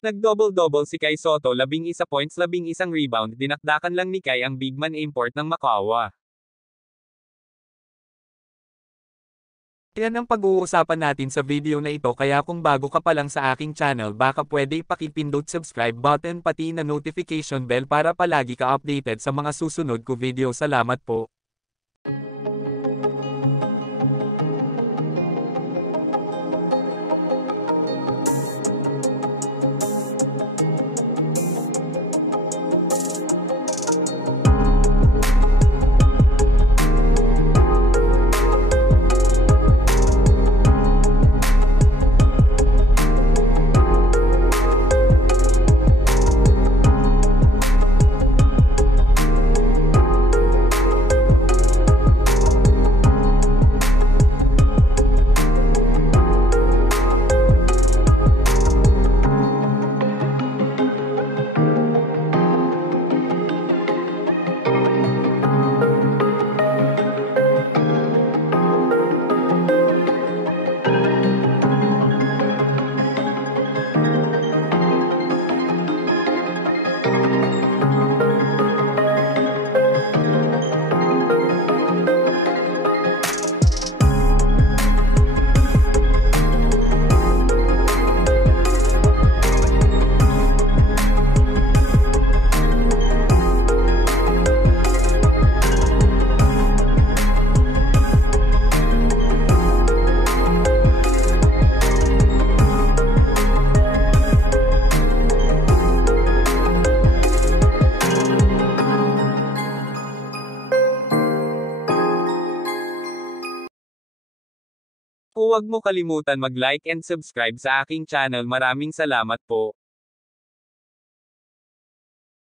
Nag-double-double si Kai Sotto, 11 points 11 rebound, dinakdakan lang ni Kai ang big man import ng Macau. Yan ang pag-uusapan natin sa video na ito, kaya kung bago ka pa lang sa aking channel baka pwede pakipindot subscribe button pati na notification bell para palagi ka updated sa mga susunod ko video. Salamat po. Huwag mo kalimutan mag-like and subscribe sa aking channel. Maraming salamat po.